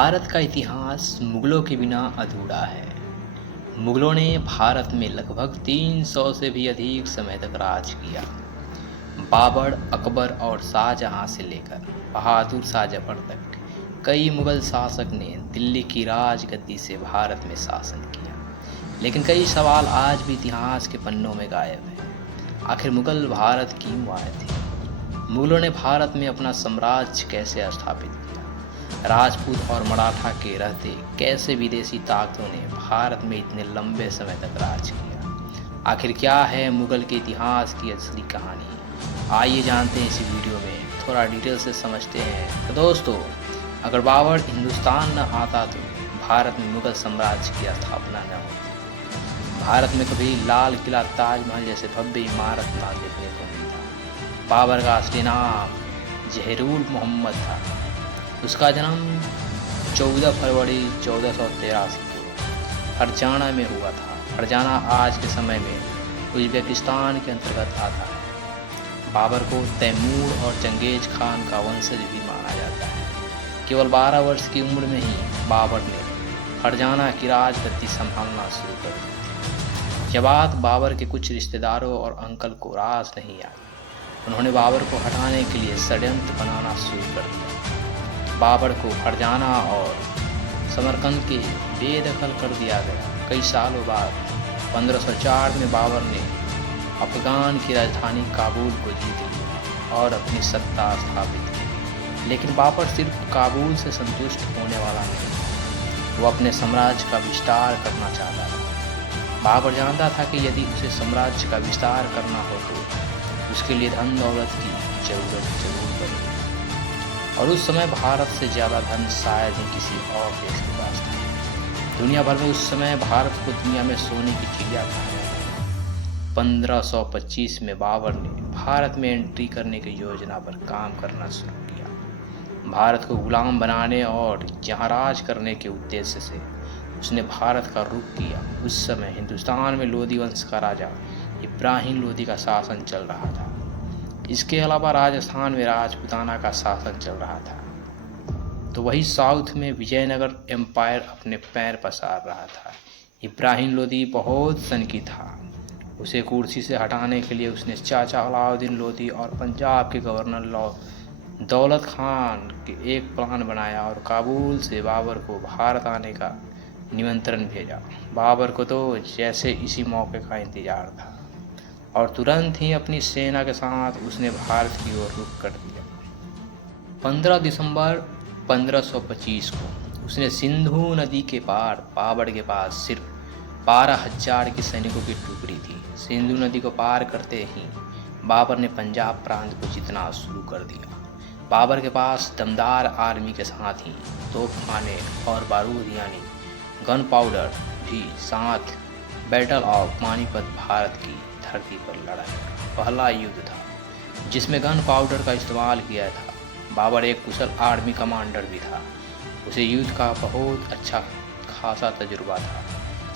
भारत का इतिहास मुगलों के बिना अधूरा है। मुगलों ने भारत में लगभग 300 से भी अधिक समय तक राज किया। बाबर, अकबर और शाहजहां से लेकर बहादुर शाह जफर तक कई मुगल शासक ने दिल्ली की राजगद्दी से भारत में शासन किया। लेकिन कई सवाल आज भी इतिहास के पन्नों में गायब हैं। आखिर मुगल भारत क्यों आए थे? मुगलों ने भारत में अपना साम्राज्य कैसे स्थापित किया? राजपूत और मराठा के रहते कैसे विदेशी ताकतों ने भारत में इतने लंबे समय तक राज किया? आखिर क्या है मुगल के इतिहास की असली कहानी? आइए जानते हैं इसी वीडियो में, थोड़ा डिटेल से समझते हैं। तो दोस्तों, अगर बाबर हिंदुस्तान न आता तो भारत में मुगल साम्राज्य की स्थापना न होती। भारत में कभी लाल किला, ताजमहल जैसे भव्य इमारत ना देखने को मिलता। बाबर का असली नाम जहीरुल मोहम्मद था। उसका जन्म 14 फरवरी 1483 को फरजाना में हुआ था। फरजाना आज के समय में उज़्बेकिस्तान के अंतर्गत आता है। बाबर को तैमूर और चंगेज खान का वंशज भी माना जाता है। केवल 12 वर्ष की उम्र में ही बाबर ने फरजाना की राजगद्दी संभालना शुरू कर दी। यह बात बाबर के कुछ रिश्तेदारों और अंकल को रास नहीं आई। उन्होंने बाबर को हटाने के लिए षड्यंत्र बनाना शुरू कर दिया। बाबर को फरजाना और समरकंद के बेदखल कर दिया गया। कई सालों बाद 1504 में बाबर ने अफगान की राजधानी काबुल को जीत लिया और अपनी सत्ता स्थापित की। लेकिन बाबर सिर्फ काबुल से संतुष्ट होने वाला नहीं, वो अपने साम्राज्य का विस्तार करना चाहता था। बाबर जानता था कि यदि उसे साम्राज्य का विस्तार करना हो तो उसके लिए धन दौलत की जरूरत जरूर पड़ेगी, और उस समय भारत से ज़्यादा धन शायद ही किसी और देश के पास था। दुनिया भर में उस समय भारत को दुनिया में सोने की चिड़िया कहा जाता था। 1525 में बाबर ने भारत में एंट्री करने की योजना पर काम करना शुरू किया। भारत को गुलाम बनाने और यहाँ राज करने के उद्देश्य से उसने भारत का रुख किया। उस समय हिंदुस्तान में लोधी वंश का राजा इब्राहिम लोधी का शासन चल रहा था। इसके अलावा राजस्थान में राजपूताना का शासन चल रहा था। तो वही साउथ में विजयनगर एम्पायर अपने पैर पसार रहा था। इब्राहिम लोधी बहुत सनकी था। उसे कुर्सी से हटाने के लिए उसने चाचा अलाउद्दीन लोधी और पंजाब के गवर्नर दौलत खान के एक प्लान बनाया और काबुल से बाबर को भारत आने का निमंत्रण भेजा। बाबर को तो जैसे इसी मौके का इंतजार था और तुरंत ही अपनी सेना के साथ उसने भारत की ओर रुख कर दिया। 15 दिसंबर 1525 को उसने सिंधु नदी के पार बाबर के पास सिर्फ 12,000 की सैनिकों की टुकड़ी थी। सिंधु नदी को पार करते ही बाबर ने पंजाब प्रांत को जीतना शुरू कर दिया। बाबर के पास दमदार आर्मी के साथ ही तोपखाने और बारूद यानी गन पाउडर भी साथ। बैटल ऑफ पानीपत भारत की धरती पर लड़ा गया पहला युद्ध था जिसमें गन पाउडर का इस्तेमाल किया था। बाबर एक कुशल आर्मी कमांडर भी था। उसे युद्ध का बहुत अच्छा खासा तजुर्बा था,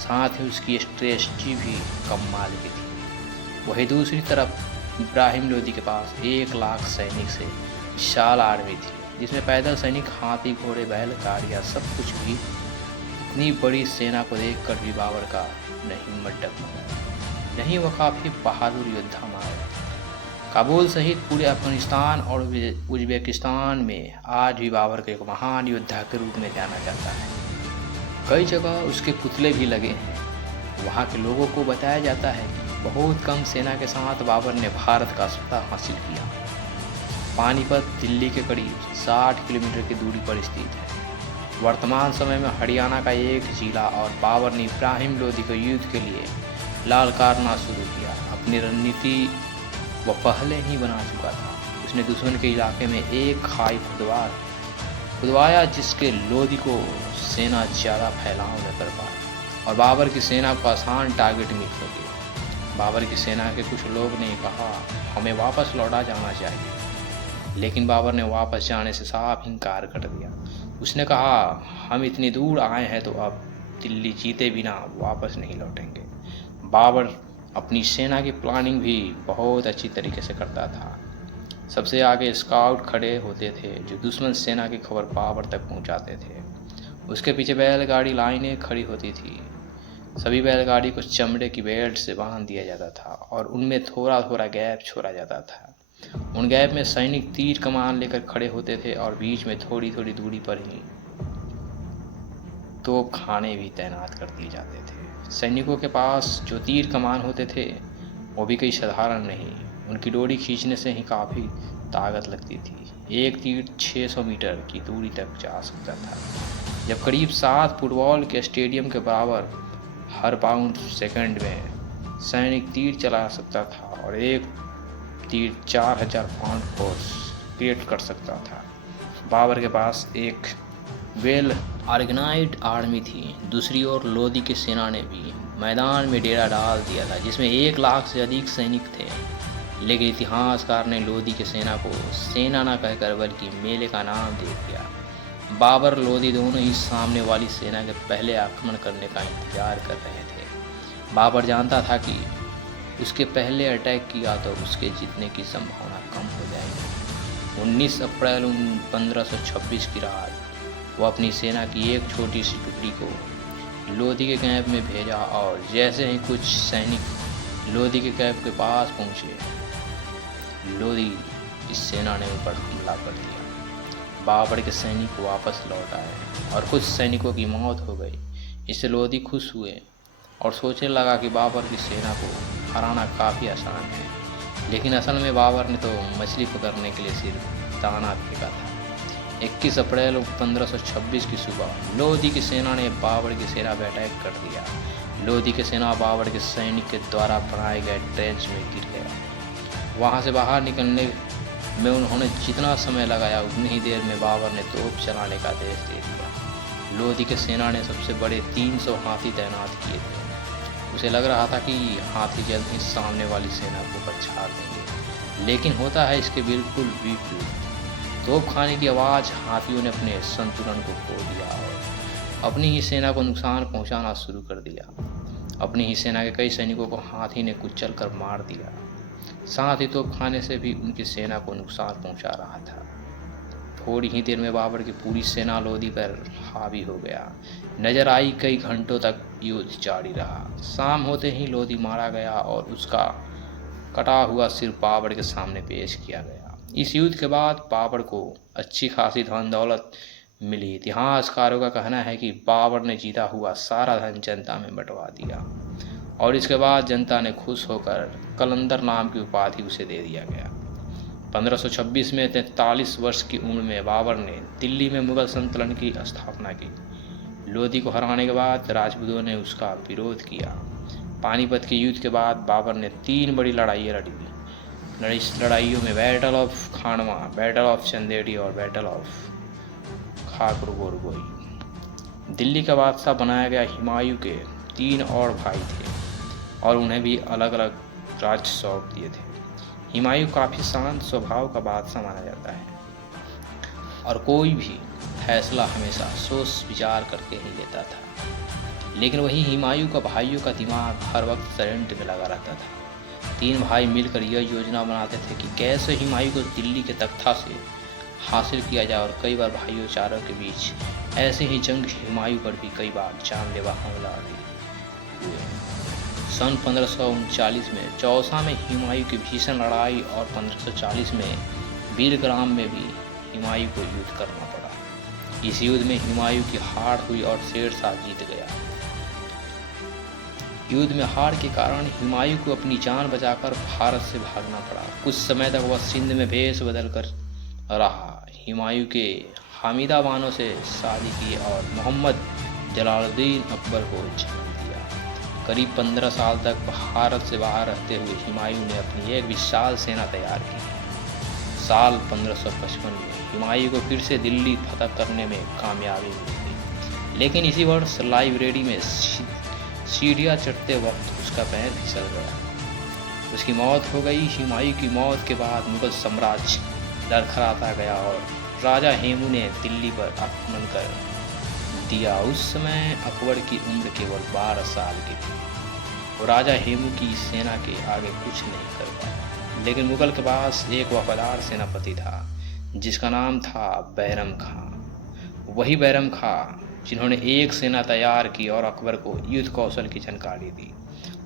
साथ ही उसकी स्ट्रेटजी भी कमाल की थी। वहीं दूसरी तरफ इब्राहिम लोधी के पास 1 लाख सैनिक से विशाल आर्मी थी, जिसमें पैदल सैनिक, हाथी, घोड़े, बैल, गाड़ियाँ सब कुछ भी। इतनी बड़ी सेना को देखकर भी बाबर का हिम्मत डगमगाया नहीं, वह काफ़ी बहादुर योद्धा माना जाता। काबुल सहित पूरे अफगानिस्तान और उज़्बेकिस्तान में आज भी बाबर को एक महान योद्धा के रूप में जाना जाता है। कई जगह उसके पुतले भी लगे हैं। वहाँ के लोगों को बताया जाता है कि बहुत कम सेना के साथ बाबर ने भारत का फतह हासिल किया। पानीपत दिल्ली के करीब 60 किलोमीटर की दूरी पर स्थित है। वर्तमान समय में हरियाणा का एक जिला, और बाबर ने इब्राहिम लोधी को युद्ध के लिए ललकारना शुरू किया। अपनी रणनीति वह पहले ही बना चुका था। उसने दुश्मन के इलाके में एक खाई खुदवाया जिसके लोधी को सेना ज़्यादा फैलाव न कर पाई और बाबर की सेना को आसान टारगेट मिल सके। बाबर की सेना के कुछ लोग ने कहा हमें वापस लौटा जाना चाहिए, लेकिन बाबर ने वापस जाने से साफ इनकार कर दिया। उसने कहा हम इतनी दूर आए हैं तो अब दिल्ली जीते बिना वापस नहीं लौटेंगे। बाबर अपनी सेना की प्लानिंग भी बहुत अच्छी तरीके से करता था। सबसे आगे स्काउट खड़े होते थे जो दुश्मन सेना की खबर बाबर तक पहुंचाते थे। उसके पीछे बैलगाड़ी लाइनें खड़ी होती थी। सभी बैलगाड़ी को चमड़े की बेल्ट से बांध दिया जाता था और उनमें थोड़ा थोड़ा गैप छोड़ा जाता था। उन गैप में सैनिक तीर कमान लेकर खड़े होते थे और बीच में थोड़ी थोड़ी दूरी पर ही तोप खाने भी तैनात कर दिए जाते थे। सैनिकों के पास जो तीर कमान होते थे वो भी कोई साधारण नहीं, उनकी डोरी खींचने से ही काफ़ी ताकत लगती थी। एक तीर 600 मीटर की दूरी तक जा सकता था, जब करीब 7 फुटबॉल के स्टेडियम के बराबर हर पाउंड सेकंड में सैनिक तीर चला सकता था और एक तीर 4000 पाउंड फोर्स क्रिएट कर सकता था। बाबर के पास एक वेल ऑर्गेनाइज्ड आर्मी थी। दूसरी ओर लोदी की सेना ने भी मैदान में डेरा डाल दिया था, जिसमें 1 लाख से अधिक सैनिक थे। लेकिन इतिहासकार ने लोदी की सेना को सेना न कहकर बल्कि मेले का नाम दे दिया। बाबर लोदी दोनों ही सामने वाली सेना के पहले आक्रमण करने का इंतजार कर रहे थे। बाबर जानता था कि उसके पहले अटैक किया तो उसके जीतने की संभावना कम हो जाएगी। 19 अप्रैल 1526 की रात वो अपनी सेना की एक छोटी सी टुकड़ी को लोदी के कैंप में भेजा और जैसे ही कुछ सैनिक लोदी के कैंप के पास पहुंचे, लोदी की सेना ने उन पर हमला कर दिया। बाबर के सैनिक वापस लौट आए और कुछ सैनिकों की मौत हो गई। इससे लोदी खुश हुए और सोचने लगा कि बाबर की सेना को हराना काफ़ी आसान है। लेकिन असल में बाबर ने तो मछली पकड़ने के लिए सिर्फ दाना फेंका था। 21 अप्रैल 1526 की सुबह लोदी की सेना ने बाबर की सेना पर अटैक कर दिया। लोदी की सेना बाबर के सैनिक के द्वारा बनाए गए ट्रेंच में गिर गया। वहां से बाहर निकलने में उन्होंने जितना समय लगाया उतनी ही देर में बाबर ने तोप चलाने का आदेश दे दिया। लोदी की सेना ने सबसे बड़े 300 हाथी तैनात किए थे। उसे लग रहा था कि हाथी जल्द ही सामने वाली सेना को पछाड़ देंगे, लेकिन होता है इसके बिल्कुल विपरीत। तोप खाने की आवाज़ हाथियों ने अपने संतुलन को खो दिया और अपनी ही सेना को नुकसान पहुंचाना शुरू कर दिया। अपनी ही सेना के कई सैनिकों को हाथी ने कुचल कर मार दिया। साथ ही तोप खाने से भी उनकी सेना को नुकसान पहुंचा रहा था। थोड़ी ही देर में बाबर की पूरी सेना लोदी पर हावी हो गया। नजर आई कई घंटों तक युद्ध जारी रहा। शाम होते ही लोदी मारा गया और उसका कटा हुआ सिर बाबर के सामने पेश किया गया। इस युद्ध के बाद बाबर को अच्छी खासी धन दौलत मिली। इतिहासकारों का कहना है कि बाबर ने जीता हुआ सारा धन जनता में बंटवा दिया और इसके बाद जनता ने खुश होकर कलंदर नाम की उपाधि उसे दे दिया गया। 1526 में 43 वर्ष की उम्र में बाबर ने दिल्ली में मुगल संतुलन की स्थापना की। लोदी को हराने के बाद राजपूतों ने उसका विरोध किया। पानीपत के युद्ध के बाद बाबर ने 3 बड़ी लड़ाइयाँ लड़ी। इस लड़ाइयों में battle of Khanwa, battle of Chanderi और बैटल ऑफ खाकरगोरगोई। दिल्ली का बादशाह बनाया गया हुमायूं के 3 और भाई थे और उन्हें भी अलग अलग राज्य सौंप दिए थे। हुमायूं काफ़ी शांत स्वभाव का बादशाह माना जाता है और कोई भी फैसला हमेशा सोच विचार करके ही लेता था। लेकिन वही हुमायूं का भाइयों का दिमाग हर वक्त षड्यंत्र में लगा रहता था। 3 भाई मिलकर यह योजना बनाते थे कि कैसे हुमायूं को दिल्ली के तख्ता से हासिल किया जाए और कई बार भाइयों चारों के बीच ऐसे ही जंग हुमायूं पर भी कई बार जानलेवा हमला हुए। सन 1539 में चौसा में हुमायूं की भीषण लड़ाई और 1540 में वीरग्राम में भी हुमायूं को युद्ध करना पड़ा। इस युद्ध में हुमायूं की हार हुई और शेरशाह जीत गया। युद्ध में हार के कारण हुमायूं को अपनी जान बचाकर भारत से भागना पड़ा। कुछ समय तक वह सिंध में भेष बदल कर रहा। हुमायूं के हामिदा बानो से शादी की और मोहम्मद जलालुद्दीन अकबर को जन्म दिया। करीब 15 साल तक भारत से बाहर रहते हुए हुमायूं ने अपनी एक विशाल सेना तैयार की। साल 1555 में हुमायूं को फिर से दिल्ली फतह करने में कामयाबी मिली। लेकिन इसी वर्ष लाइब्रेरी में सीढ़ियाँ चढ़ते वक्त उसका पैर फिसल गया। उसकी मौत हो गई। हुमायूं की मौत के बाद मुगल साम्राज्य लड़खड़ाता गया और राजा हेमू ने दिल्ली पर आक्रमण कर दिया। उस समय अकबर की उम्र केवल 12 साल की थी। वो राजा हेमू की सेना के आगे कुछ नहीं कर पाया। लेकिन मुगल के पास एक वफादार सेनापति था जिसका नाम था बैरम खां। वही बैरम खां जिन्होंने एक सेना तैयार की और अकबर को युद्ध कौशल की जानकारी दी।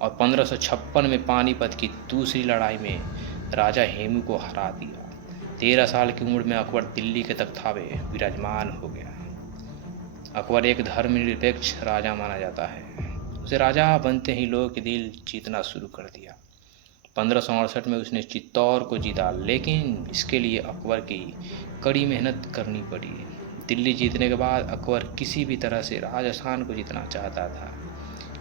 और 1556 में पानीपत की दूसरी लड़ाई में राजा हेमू को हरा दिया। 13 साल की उम्र में अकबर दिल्ली के तख्ता में विराजमान हो गया। अकबर एक धर्मनिरपेक्ष राजा माना जाता है। उसे राजा बनते ही लोगों के दिल जीतना शुरू कर दिया। 1568 में उसने चित्तौड़ को जीता, लेकिन इसके लिए अकबर की कड़ी मेहनत करनी पड़ी। दिल्ली जीतने के बाद अकबर किसी भी तरह से राजस्थान को जीतना चाहता था,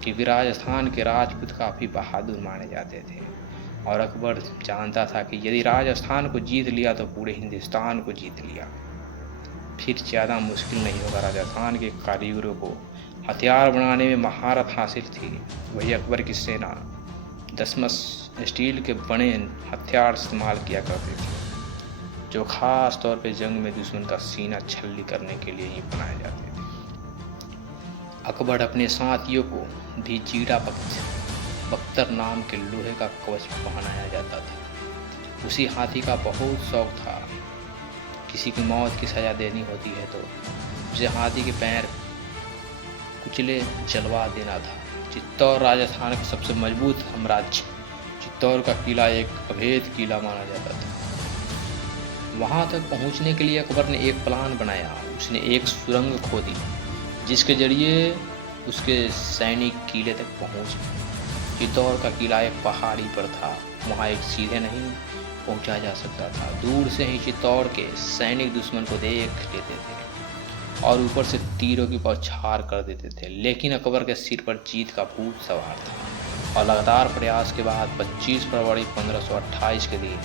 क्योंकि राजस्थान के राजपूत काफ़ी बहादुर माने जाते थे और अकबर जानता था कि यदि राजस्थान को जीत लिया तो पूरे हिंदुस्तान को जीत लिया। फिर ज़्यादा मुश्किल नहीं होगा। राजस्थान के कारीगरों को हथियार बनाने में महारत हासिल थी। वही अकबर की सेना दसमस स्टील के बने हथियार इस्तेमाल किया करते थे, जो खास तौर पे जंग में दुश्मन का सीना छल्ली करने के लिए ही बनाए जाते थे। अकबर अपने साथियों को भी जीरा बख्तर नाम के लोहे का कवच पहनाया जाता था। उसी हाथी का बहुत शौक था। किसी की मौत की सज़ा देनी होती है तो उसे हाथी के पैर कुचले जलवा देना था। चित्तौड़ राजस्थान का सबसे मजबूत साम्राज्य चित्तौड़ का किला एक अभेद किला माना जाता था। वहां तक पहुंचने के लिए अकबर ने एक प्लान बनाया। उसने एक सुरंग खोदी जिसके जरिए उसके सैनिक किले तक पहुंच गए। चित्तौड़ का किला एक पहाड़ी पर था। वहां एक सीधे नहीं पहुंचा जा सकता था। दूर से ही चित्तौड़ के सैनिक दुश्मन को देख लेते थे और ऊपर से तीरों की बौछार कर देते थे, लेकिन अकबर के सिर पर जीत का भूत सवार था और लगातार प्रयास के बाद 25 फरवरी 1528 के दिन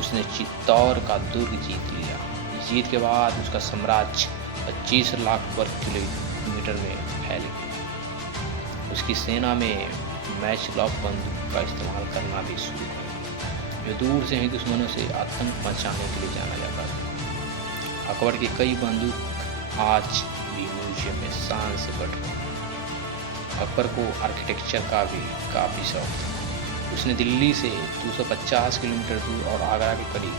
उसने चित्तौड़ का दुर्ग जीत लिया। इस जीत के बाद उसका साम्राज्य 25 लाख वर्ग किलोमीटर में फैल गया। उसकी सेना में मैचलॉक बंदूक का इस्तेमाल करना भी शुरू हुआ, जो दूर से ही दुश्मनों से आतंक मचाने के लिए जाना जाता था। अकबर की कई बंदूक आज भी म्यूजियम में शान से बढ़ रही है। अकबर को आर्किटेक्चर का भी काफ़ी शौक था। उसने दिल्ली से 250 किलोमीटर दूर और आगरा के करीब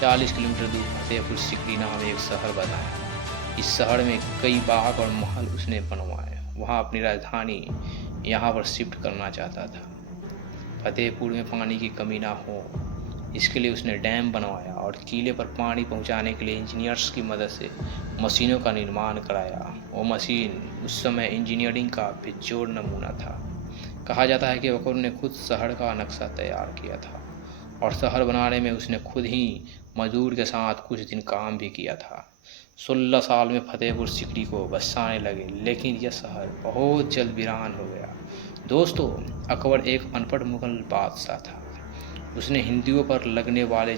40 किलोमीटर दूर फतेहपुर सिकरी नाम एक शहर बनाया। इस शहर में कई बाग और महल उसने बनवाए। वहाँ अपनी राजधानी यहाँ पर शिफ्ट करना चाहता था। फतेहपुर में पानी की कमी ना हो, इसके लिए उसने डैम बनवाया और किले पर पानी पहुंचाने के लिए इंजीनियर्स की मदद से मशीनों का निर्माण कराया। वो मशीन उस समय इंजीनियरिंग का बेजोड़ नमूना था। कहा जाता है कि अकबर ने खुद शहर का नक्शा तैयार किया था और शहर बनाने में उसने खुद ही मजदूर के साथ कुछ दिन काम भी किया था। 16 साल में फतेहपुर सिकरी को बसाने लगे, लेकिन यह शहर बहुत जल्द वीरान हो गया। दोस्तों, अकबर एक अनपढ़ मुगल बादशाह था। उसने हिंदुओं पर लगने वाले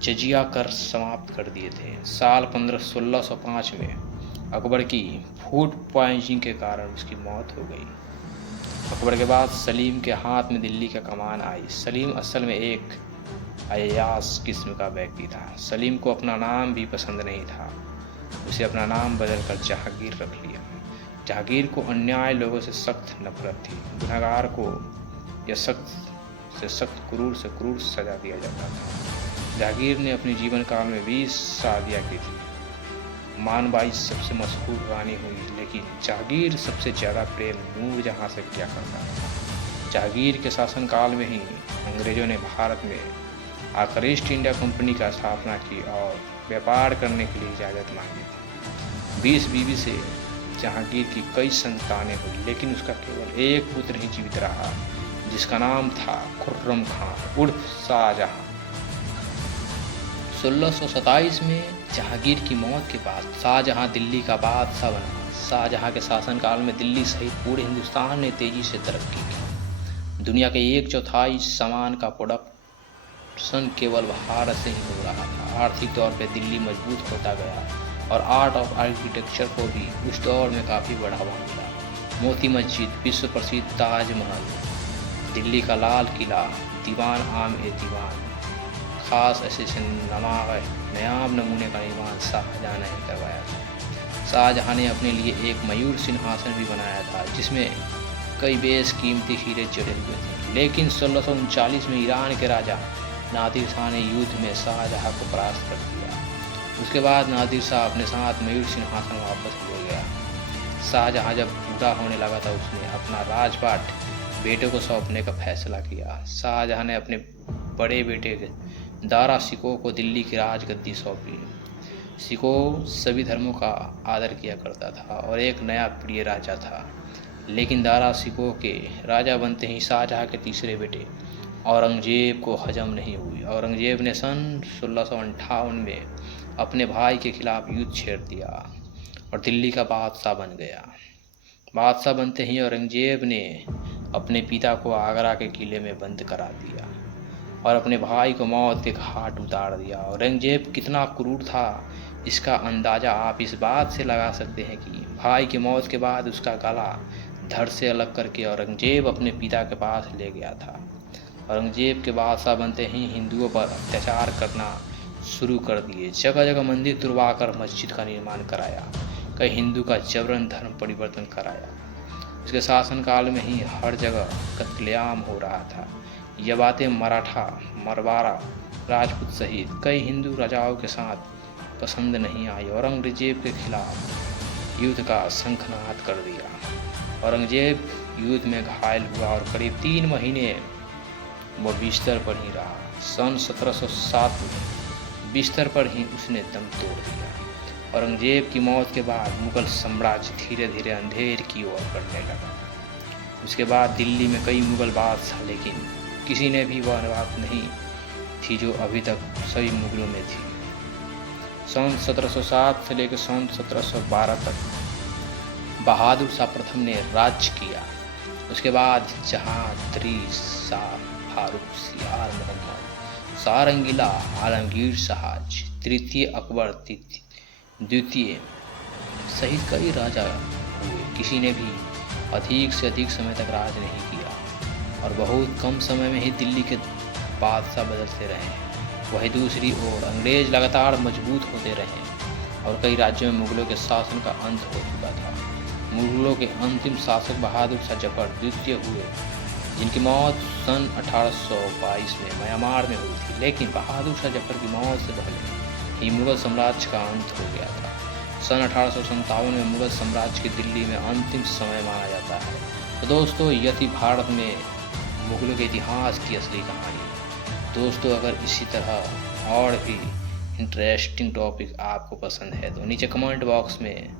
जजिया कर समाप्त कर दिए थे। साल 1605 में अकबर की फूड पॉइजनिंग के कारण उसकी मौत हो गई। अकबर के बाद सलीम के हाथ में दिल्ली का कमान आई। सलीम असल में एक अय्याश किस्म का व्यक्ति था। सलीम को अपना नाम भी पसंद नहीं था। उसे अपना नाम बदलकर जहांगीर रख लिया। जहांगीर को अन्याय लोगों से सख्त नफरत थी। गुनहगार को यह सख्त से सख्त, क्रूर से क्रूर सजा दिया जाता था। जहांगीर ने अपने जीवन काल में 20 शादियाँ की थी। मानबाई सबसे मशहूर रानी हुई, लेकिन जहांगीर सबसे ज़्यादा प्रेम नूरजहां से किया करता था। जहांगीर के शासनकाल में ही अंग्रेजों ने भारत में आकर ईस्ट इंडिया कंपनी का स्थापना की और व्यापार करने के लिए इजाज़त मांगी थी। 20 बीवी से जहांगीर की कई संतानें हुई, लेकिन उसका केवल एक पुत्र ही जीवित रहा, जिसका नाम था खुर्रम खान उर्फ शाहजहां। 1627 में जहांगीर की मौत के बाद शाहजहां दिल्ली का बादशाह बना। शाहजहां के शासनकाल में दिल्ली सहित पूरे हिंदुस्तान ने तेजी से तरक्की की। दुनिया के 1/4 सामान का प्रोडक्शन केवल भारत से ही हो रहा था। आर्थिक तौर पर दिल्ली मजबूत होता गया और आर्ट ऑफ आर्किटेक्चर को भी उस दौर में काफ़ी बढ़ावा मिला। मोती मस्जिद, विश्व प्रसिद्ध ताजमहल, दिल्ली का लाल किला, दीवान आम ए दीवान, खास एसेशन नायाब नमूने का निर्माण शाहजहां ने करवाया था। शाहजहां ने अपने लिए एक मयूर सिंहासन भी बनाया था, जिसमें कई बेशकीमती हीरे जड़े हुए थे। लेकिन 1639 में ईरान के राजा नादिर शाह ने युद्ध में शाहजहां को परास्त कर दिया। उसके बाद नादिर शाह अपने साथ मयूर सिंहासन वापस ले गया। शाहजहाँ जब बूढ़ा होने लगा था उसने अपना राजपाट बेटे को सौंपने का फैसला किया। शाहजहाँ ने अपने बड़े बेटे दारा शिकोह को दिल्ली की राजगद्दी सौंपी। शिकोह सभी धर्मों का आदर किया करता था और एक नया प्रिय राजा था। लेकिन दारा शिकोह के राजा बनते ही शाहजहाँ के तीसरे बेटे औरंगजेब को हजम नहीं हुई। औरंगजेब ने सन 1658 में अपने भाई के खिलाफ युद्ध छेड़ दिया और दिल्ली का बादशाह बन गया। बादशाह बनते ही औरंगजेब ने अपने पिता को आगरा के किले में बंद करा दिया और अपने भाई को मौत के घाट उतार दिया। औरंगजेब कितना क्रूर था इसका अंदाज़ा आप इस बात से लगा सकते हैं कि भाई की मौत के बाद उसका गला धड़ से अलग करके औरंगजेब अपने पिता के पास ले गया था। औरंगजेब के बादशाह बनते ही हिंदुओं पर अत्याचार करना शुरू कर दिए। जगह जगह मंदिर तुड़वाकर मस्जिद का निर्माण कराया। कई हिंदू का जबरन धर्म परिवर्तन कराया। उसके शासनकाल में ही हर जगह कत्लेआम हो रहा था। यह बातें मराठा, मरवाड़ा, राजपूत सहित कई हिंदू राजाओं के साथ पसंद नहीं आई। औरंगजेब के खिलाफ युद्ध का शंखनाद कर दिया। औरंगजेब युद्ध में घायल हुआ और करीब 3 महीने वह बिस्तर पर ही रहा। सन 1707 में बिस्तर पर ही उसने दम तोड़ दिया। औरंगजेब की मौत के बाद मुगल साम्राज्य धीरे धीरे अंधेर की ओर बढ़ने लगा। उसके बाद दिल्ली में कई मुगल बादशाह, लेकिन किसी ने भी वह बात नहीं थी जो अभी तक सभी मुगलों में थी। सन 1707 से लेकर सन 1712 तक बहादुर शाह प्रथम ने राज्य किया। उसके बाद जहांगीर शाह, फारूक सियार मोहम्मद, सारंगीला, आलमगीर शाह, तृतीय अकबर द्वितीय सहित कई राजा हुए। किसी ने भी अधिक से अधिक समय तक राज नहीं किया और बहुत कम समय में ही दिल्ली के बादशाह बदलते रहे। वहीं दूसरी ओर अंग्रेज लगातार मजबूत होते रहे और कई राज्यों में मुगलों के शासन का अंत हो चुका था। मुगलों के अंतिम शासक बहादुर शाह जफर द्वितीय हुए, जिनकी मौत सन 1822 में म्यांमार में हुई थी। लेकिन बहादुर शाह जफर की मौत से पहले ही मुगल साम्राज्य का अंत हो गया था। सन 1857 में मुगल साम्राज्य की दिल्ली में अंतिम समय माना जाता है। तो दोस्तों, यह थी भारत में मुगलों के इतिहास की असली कहानी। दोस्तों, अगर इसी तरह और भी इंटरेस्टिंग टॉपिक आपको पसंद है तो नीचे कमेंट बॉक्स में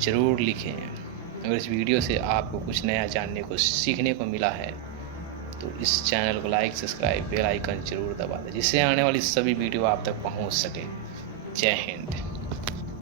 ज़रूर लिखें। अगर इस वीडियो से आपको कुछ नया जानने को, सीखने को मिला है तो इस चैनल को लाइक, सब्सक्राइब, बेल आइकन जरूर दबा दें, जिससे आने वाली सभी वीडियो आप तक पहुंच सके। जय हिंद।